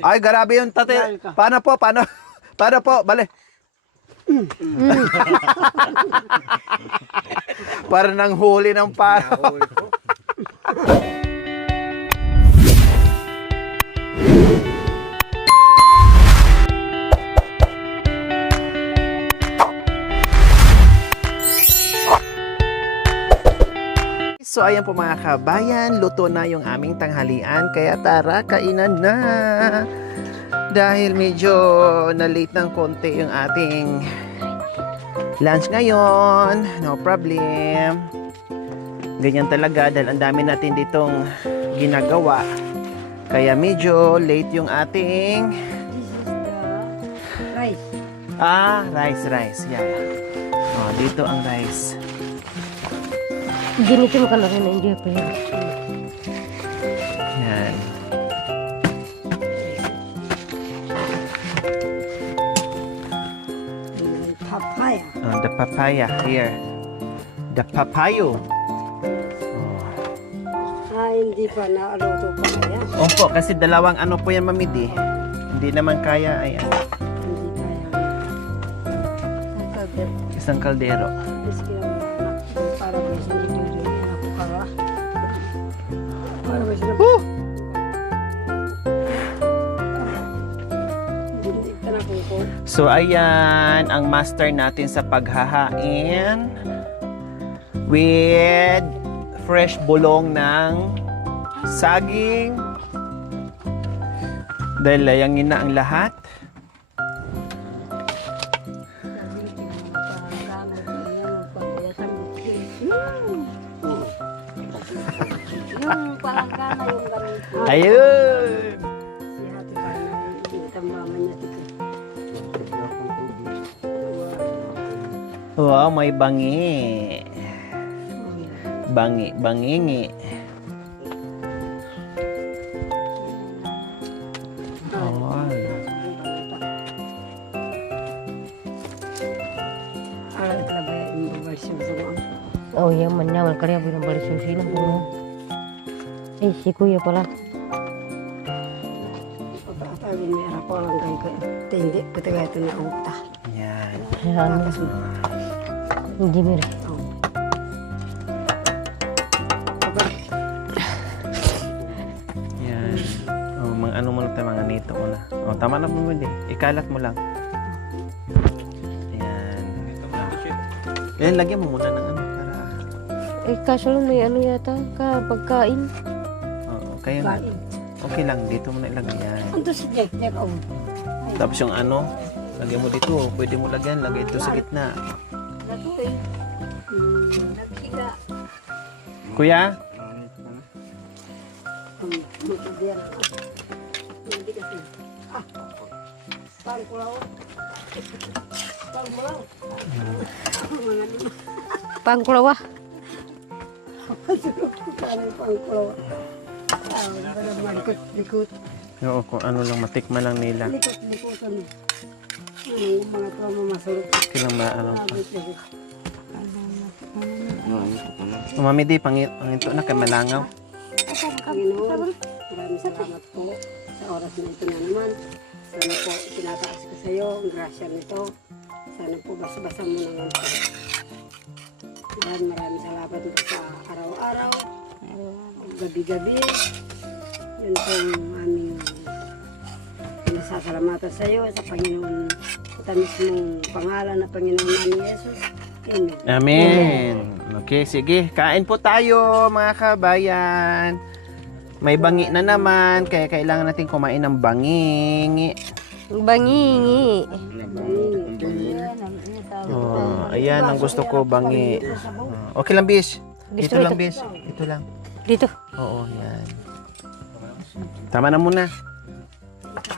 Ay, grabe yung tate. Paano po? Paano? Paano po? Bale. Para nang huli ng palo. So ayan po mga kabayan, luto na yung aming tanghalian, kaya tara, kainan na. Dahil medyo na-late ng konti yung ating lunch ngayon, no problem. Ganyan talaga dahil ang dami natin ditong ginagawa. Kaya medyo late yung ating... Rice. Rice. Yan. Oh, dito ang rice. Ganito mo ka na rin, hindi ako yan. Yan. Papaya. Oh, the papaya here. The papayo. Hindi pa na-aluto pa kaya. Opo, kasi dalawang ano po yan, mamidi. Hindi naman kaya, ayan. Hindi kaya. Isang kaldero. Miski lang para ba sa dito ako kara. Para ba sila. So ayan ang master natin sa paghahain with fresh bulong ng saging. Dahil layangin na ang lahat. Yung palangkana yung ganito. Ayun! Si Hati pa na itang mama niya dito. Wow, may bangi. Bangingi. Oh. Oh iya, menyaman kali aku yang balik sini pun. Si kuya pala. Pagkatawin may arap ko lang kayo tindi ketika itu na utah. Yan. Hindi mira. Yan. Oh, mga ano muna tayo, mga nito muna. Oh, tama na po hindi. Ikalat mo lang. Yan. Yan, lagyan mo muna ng ano para... Kaso lang may ano yata pagkain. Oo, kaya nga. Okay lang, dito mo na ilagay yan. Ito si Jack, Tapos yung ano, lagyan mo dito. Pwede mo lagyan, lagay ito sa gitna. Kuya? Pangkulawa. Likot. Oo, kung ano lang, matikman lang nila. Likot-likotan. Mga trauma masulot. Okay lang maano pa. Mami di, pangito na kay malangaw. Panginoon, maraming salamat po sa oras na ito na naman. Sana po tinataas ko sa iyo ang grasya nito. Sana po basa-basa mo naman po. Maraming salamat po sa araw-araw, gabi-gabi. Yun po ang aming pinasasalamatan sa iyo sa Panginoon. Sa mismong pangalan na Panginoon namin Jesus. Amen. Amen. Okay, sige. Kain po tayo, mga kabayan. May bangi na naman, kaya kailangan natin kumain ng bangingi. Bangingi. Oh, ayan ang gusto ko, bangi. Oh, okay lang, bis. Dito lang, bis. Dito lang. Dito. Oo, yan. Tama na muna.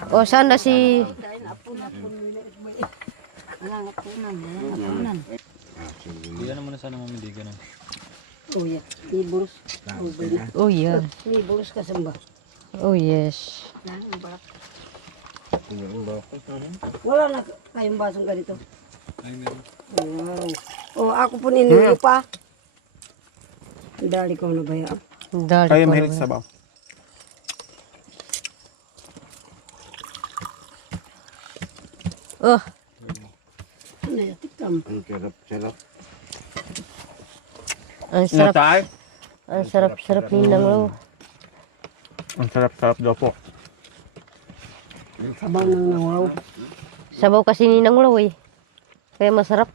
O, sana si... Hindi ka naman sana mamili ka na. Oh, yeah. Liburus. Oh yeah. Liburus ka samba. Oh yes. Wala na kayong basong ganito. Ay, meron. Wow. Oh, ako po ninuyo pa. Dali ko na ba yan? Dali Kayo ko mahilig naman. sa sabaw. Oh, Ano yan, tikam. ang sarap. Natay? Ang sarap-sarap ninang. Ang sarap-sarap daw po. Sabaw ng nangaw. Sabaw kasi ninang raw eh. Kaya masarap.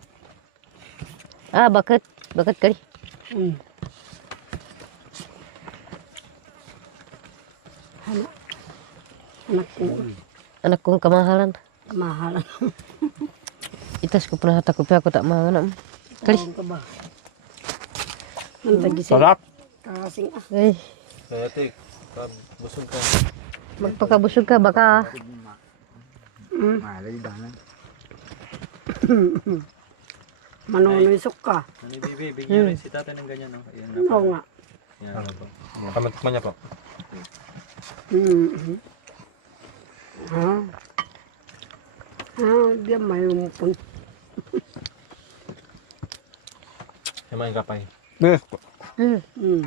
Ah, bakit? Bakit kali? Hmm. Anak ko, Anak kong kamahalan. mahal. Itas ko pernah takut aku tak mangan. Kali. Tawag ka ba? Ang tagisay. Sarap. Kasing ah. Eh, Kaya tik, busog ka. magpakabusog ka baka Manonoysok ka. Ano baby, bigyan rin si tatay ng ganyan, no? Ayan na. Oo nga. Yan. Ano po? Kamantikman niya po. Mm-hmm. Ah. Ah, diyan may umupun. Kumain ka pa eh. Bes. Mm.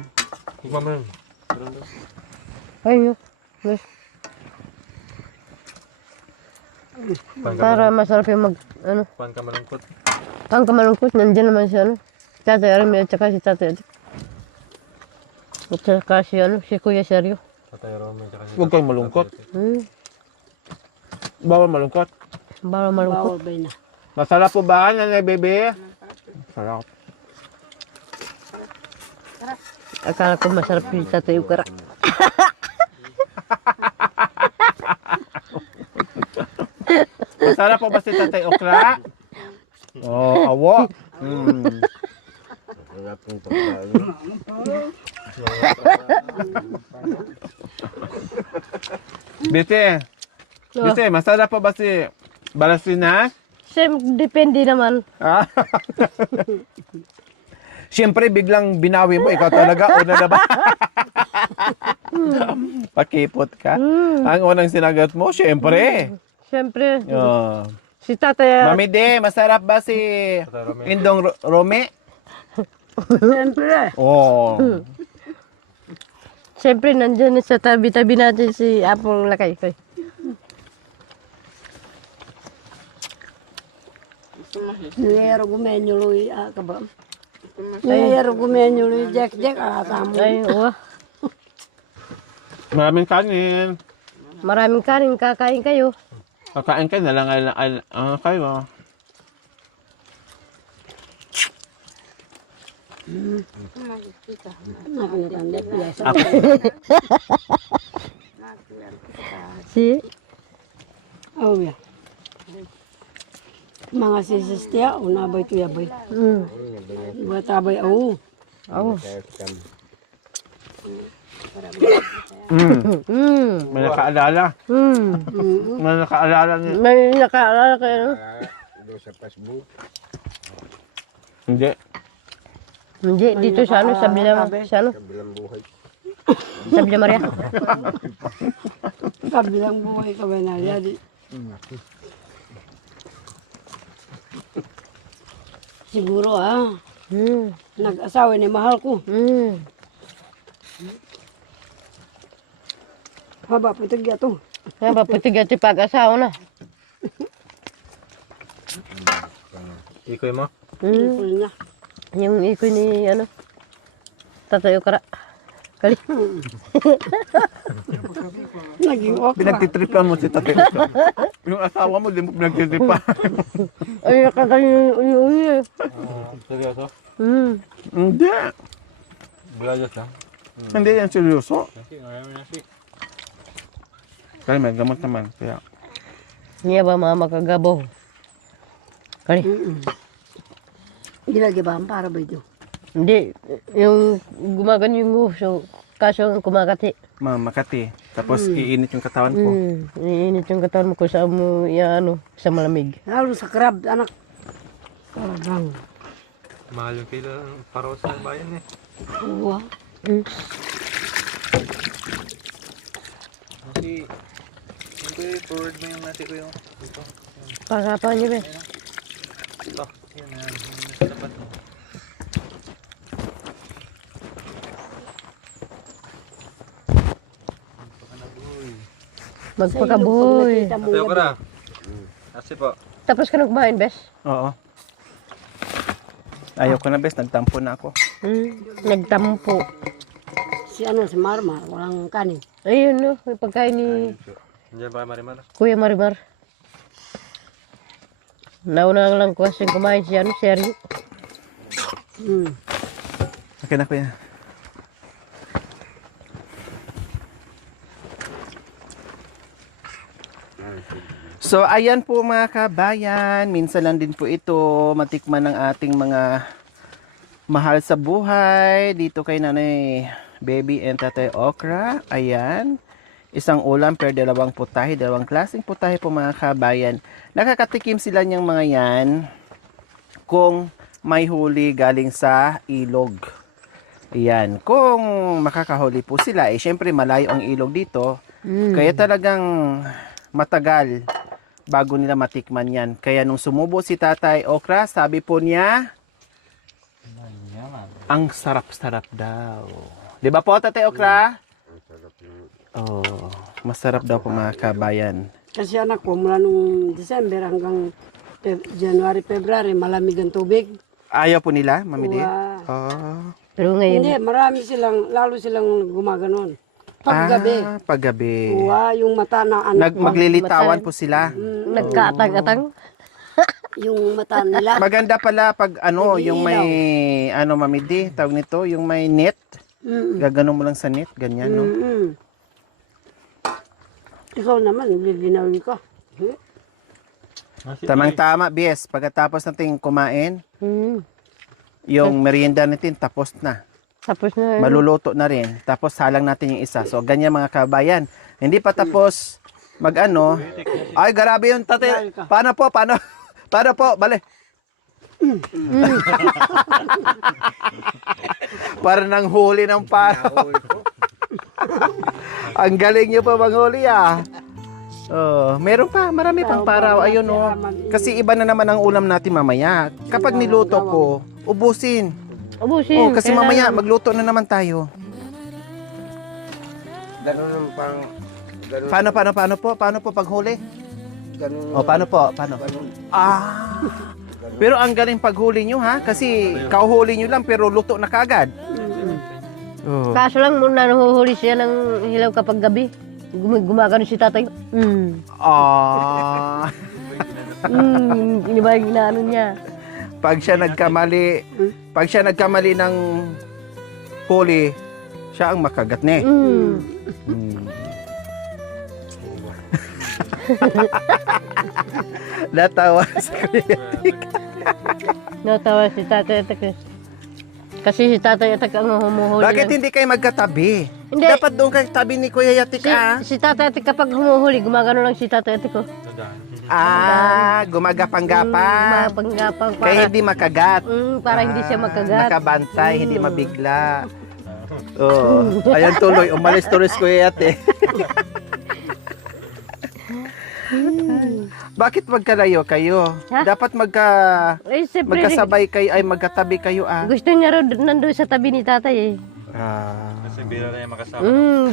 Higman mo rin. Meron daw. ayun. Yes. Para masarap yung mag ano, Kuhan ka malungkot. pang kamalungkot nandiyan naman si ano. Tatay Arami at saka si Tatay Adik. At saka si ano, si Kuya Seryo. Tatay Romy, tsaka si Huwag kayong malungkot. Bawal malungkot. Bawal malungkot. Bawal ba na? Masarap po ba, nanay bebe? Sarap. Akala ko masarap yung Tatay Ukara. Masarap po ba si Tatay Okra? Oh, awo. Bete. Bete, masarap po ba si Balasinas? Depende naman. Ah. Siyempre, biglang binawi mo. Ikaw talaga, una na ba? Pakipot ka. Ang unang sinagot mo, siyempre. Siyempre, Oh. si Tatay Mami De, masarap ba si Tatay Romy. Indong Rome? Siyempre. Oh. Siyempre, nandiyan sa tabi-tabi natin si Apong Lakay. Nilero gumenyo luy ka ba? Nilero gumenyo luy Jack tamo. Ay, wah. Maraming kanin. Maraming kanin, kakain kayo. Kakain ka na lang kayo. Nakakanda piyasa. Si? Oh ya. Mga sisistia, una bay tuya bay. Buat abay oh. Oh. May nakaalala. May nakaalala niya. May nakaalala kayo. Hindi. Hindi, dito sa ano, sa Bilam, sa ano? Sa Bilam Maria. Kabilang buhay ka ba na di. Siguro nag-asawa ni mahal ko. Haba putig to. Kaya ba, putig-ati pag-asawa na. Ikoy mo? Ipul niya. Yung ikoy ni, ano, Tatay Ukara. Kali. Naging okra. Pinagtitripan mo si Tatay Okra. Yung asawa mo, di mo pinagtitripan. Ay, nakakain yung uy-uy. Seryoso? Hindi. Bulayos lang. Hindi yan seryoso. Nasi, marami nasi. Kaya may gamot naman. Kaya. Niya ba mama kagabaw? Kali. Gilagi ba ang para ba ito? Hindi, yung gumagan yung gusto. Kaso ang kumakati. Makati. Tapos iinit yung katawan ko. Iinit yung katawan mo kung saan mo ano, sa malamig. Lalo sa crab, anak. Parang. Mahal yung kilo ng paros ng bayan eh. Uwa. Nasi, forward mo yung nasi ko yung ito. Pagkapan niyo ba? Ito, yun yan. Yung nasa tapat mo. Magpakaboy. Ate ko na. Nasi po. Tapos ka na kumain, bes? Oo. Ayaw ko na, bes. Nagtampo na ako. Nagtampo. Si Marmar, walang kanin. Ayun, no. May pagkain ni Diyan ba Marimar? Kuya Marimar. Nauna lang ko kasi kumain siya, Sergio. Okay na, kuya. So, ayan po mga kabayan. Minsan lang din po ito matikman ng ating mga mahal sa buhay. Dito kay Nanay Baby and Tatay Okra. Ayan. Isang ulam per dalawang putahe. Dalawang klaseng putahe po mga kabayan. Nakakatikim sila niyang mga yan kung may huli galing sa ilog. Ayan. Kung makakahuli po sila, eh syempre malayo ang ilog dito. Kaya talagang matagal bago nila matikman yan. Kaya nung sumubo si Tatay Okra, sabi po niya, ang sarap-sarap daw. Di ba po, Tatay Okra? Oh, masarap daw po mga kabayan. Kasi anak ko, mula nung December hanggang January, February, malamig ang tubig. Ayaw po nila, mamili? Wow. Oh. Pero ngayon, Hindi, marami silang, lalo silang gumaganon. Paggabi. Paggabi. Yung mata na anak ko, Maglilitawan po sila. nagkaatang-atang. yung mata nila. Maganda pala pag ano, Nag-iilaw. yung may, ano mamidi, tawag nito, yung may net. Gaganon mo lang sa net, ganyan, no? Ikaw naman, naglinawin ka. Tamang-tama, BS. Pagkatapos natin kumain, Mm. yung merienda natin tapos na. Tapos na. Maluluto na rin. Tapos salang natin yung isa. So, ganyan mga kabayan. Hindi pa tapos mag-ano. Ay, grabe yung tatay. Paano po? Paano? Paano po? Bale. Para nang huli ng paraw. Ang galing nyo pa manghuli ah. Oh, meron pa, marami pang paraw. Ayun oh. Kasi iba na naman ang ulam natin mamaya. Kapag niluto ko, ubusin. Ubusin. Oh, kasi Kailangan. mamaya magluto na naman tayo. Ganun ang pang... Ganun, Paano po? Paano po paghuli? ganun, O, paano po? Paano? Ah. Pero ang galing paghuli nyo ha? Kasi kauhuli nyo lang pero luto na kagad. Oh. Kaso lang muna nahuhuli siya ng hilaw kapag gabi. Gumagano si tatay. Ah. Hindi ba yung inaano niya? Pag siya nagkamali ng huli, siya ang makagat ni. Natawa si Kuya. Natawa si tatay Atak. Kasi si tatay Atak ang humuhuli. Bakit hindi kayo magkatabi? Hindi. Dapat doon kayo tabi ni Kuya Yatik ah. Si tatay Atak kapag humuhuli, gumagano lang si tatay Atak ko. Gumagapang-gapang. Mapanggapang para. Kaya hindi makagat. Para hindi siya makagat. Nakabantay, hindi mabigla. Oh, ayan tuloy. Umalis tuloy si Kuya Yatik. Bakit magkalayo kayo? Ha? Dapat Siyempre, magkasabay kayo ay magkatabi kayo ah. gusto niya raw nandun sa tabi ni tatay eh. Kasi bira na yung makasama.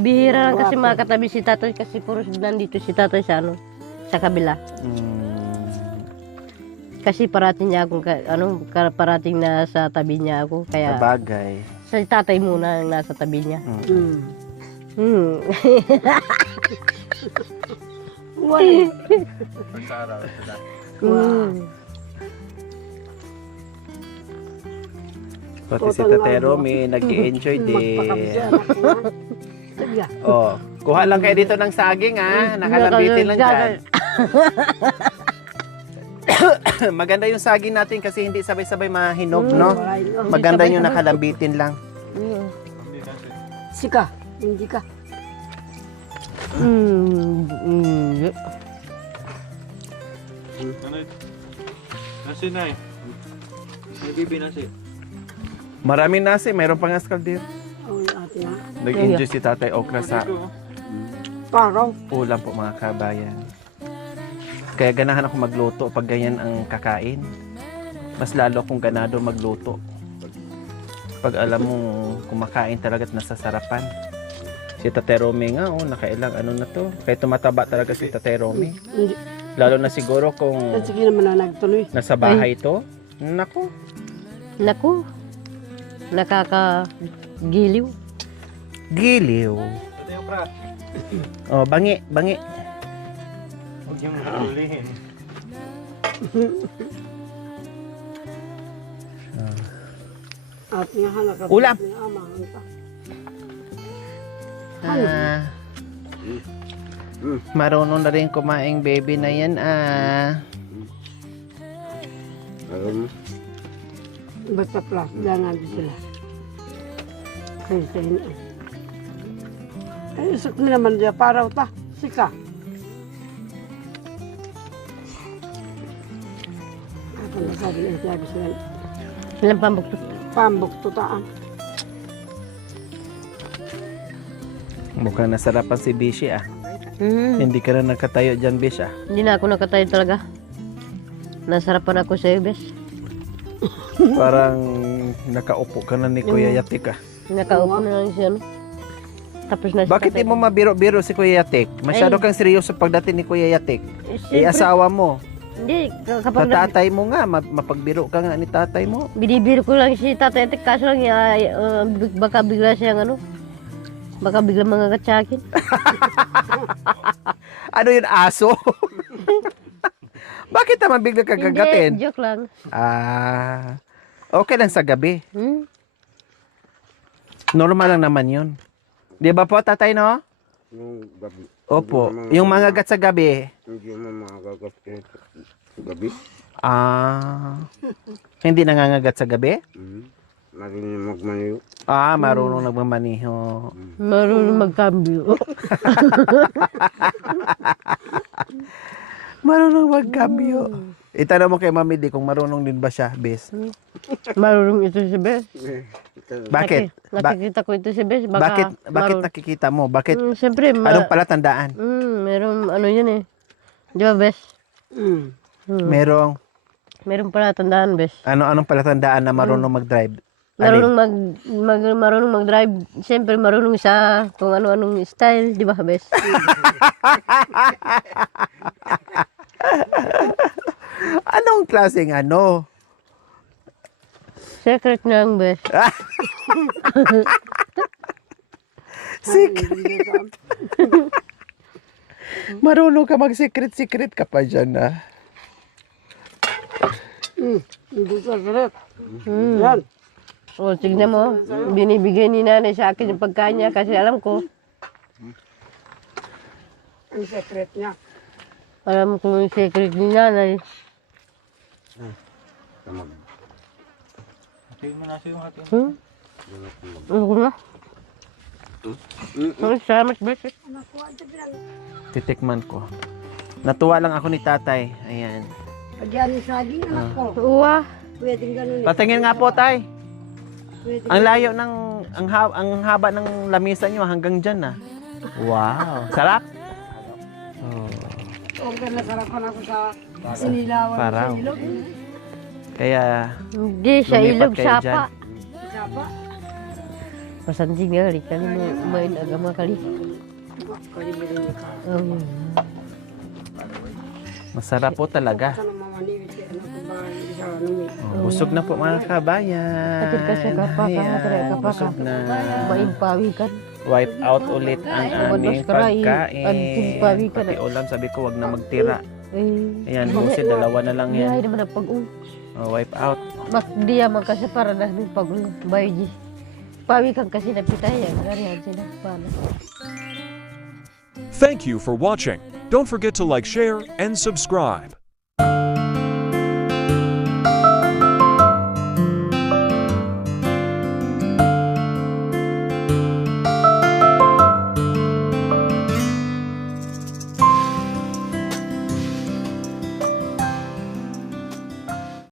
Bihira lang kasi makatabi si tatay kasi puro nandito si tatay sa sa kabila. Kasi parating niya akong parating na sa tabi niya ako kaya Sabagay. sa tatay muna ang nasa tabi niya. Pag-araw sila. Pati si Tate Romy, nag-i-enjoy din. Oh, kuha lang kayo dito ng saging ah. Nakalambitin lang dyan. Maganda yung saging natin kasi hindi sabay-sabay mahinog, no? Maganda yung nakalambitin lang. Sika, hindi ka. Ano? Nasi na eh. May bibi nasi. Maraming nasi, mayroon pang askaldir. Ang ate na. Nag-enjoy si Tatay Okra sa Paraw. ulam po mga kabayan. Kaya ganahan ako magluto pag ganyan ang kakain. Mas lalo akong ganado magluto. Pag alam mo kumakain talaga at nasasarapan. Si Tate Romy nga, nakailang ano na to. Kaya tumataba talaga si Tate Romy. Lalo na siguro kung At sige naman na nagtuloy. nasa bahay ito. Naku. Naku, nakakagiliw. Giliw. Ito yung pra. Oh, bangi. Huwag yung hulihin. At nga halaka. Ulam. Amahan ka. Marunong na rin kumaing baby na yan. Basta plus, dangan sila. Kaya sa inyo. Ay, isok mo naman dyan, paraw ta. Sika. Ako na sabi niya, sabi sila. Ilang pambuktot. Pambok tutaan. Mukhang nasarapan si Bishi Hmm. Hindi ka na nakatayo dyan, Bish Hindi na ako nakatayo talaga. Nasarapan ako sa iyo, bes. Parang nakaupo ka na ni Kuya Yatik Nakaupo na lang siya, no? Tapos na siya. Bakit di mo mabiro-biro si Kuya Yatik? Masyado Ay. kang seryoso pagdating ni Kuya Yatik. Asawa mo. Hindi, Sa kapag tatay mo nga, mapagbiro ka nga ni tatay mo. binibiro ko lang si Tatay Etek, kaso lang baka bigla siyang baka bigla mangagat sa akin. Ano yun, aso? Bakit naman bigla Hindi, kagagatin? joke lang. Okay lang sa gabi. Hmm? Normal lang naman yun. Di ba po, tatay, no? Yung gabi. Opo. Yung mga gat sa gabi. Hindi mo makakagat sa gabi. Hindi nangangagat sa gabi? Marunong magmaniyo. Marunong nagmamaniho. Marunong magkambyo. Marunong magkambyo. Itanong mo kay Mami D kung marunong din ba siya, Bes. Marunong ito si Bes. Bakit? Nakikita ko ito si Bes. Bakit nakikita mo? Bakit? Siyempre, Anong palatandaan? meron ano yun eh. Di ba, Bes? Merong, Meron pala tandaan, Bes. anong palatandaan na marunong mag-drive? Marunong mag-drive. Siyempre, marunong sa kung ano-anong style. Di ba, Bes? Anong klaseng ano? Secret na lang, Bes. Marunong ka mag-secret ka pa dyan, Hindi sa galit. Yan. O, tignan mo. Binibigay ni nanay sa akin yung pagkain niya kasi alam ko. Ang secret niya. Alam ko yung secret ni nanay. Hatiin mo na siya yung hatiin. Ano ko na? Salamat, Bes. Titikman ko. Natuwa lang ako ni tatay. Ayan. Pagyan yung saging, anak ko. Uwa. Pwedeng ganun eh. Patingin nga po, tay. Pwedeng Ang layo ng, ang haba ng lamisa nyo hanggang dyan, Wow. Sarap? Oh. Okay na sarapan ako sa sinilawan Paraw. sa ilog. Kaya, Hindi, sa Lumipat ilog, kayo sapa. Sapa. Masanjing nga, kali mo main agama kali. Kalibirin niya ka. masarap po talaga. Sana mamaniwit kaya ano kung bakit hindi siya anong Busog na po mga kabayan. Atid ka sa kapaka, Ayan, tara kapaka. busog na. Mainpawikan. Wipe out ulit ang aming Wados karay. pagkain. Anting pawikan Pati ulam, sabi ko wag na magtira. Ayan, Eh, busi, dalawa na lang Yahay yan. naman ang pag-ung. Wipe out. Mak dia magkasa para na ng pag-ung. Bayji. Pawikan kasi napitayan. Garihan sila. Paano? Thank you for watching. Don't forget to like, share, and subscribe.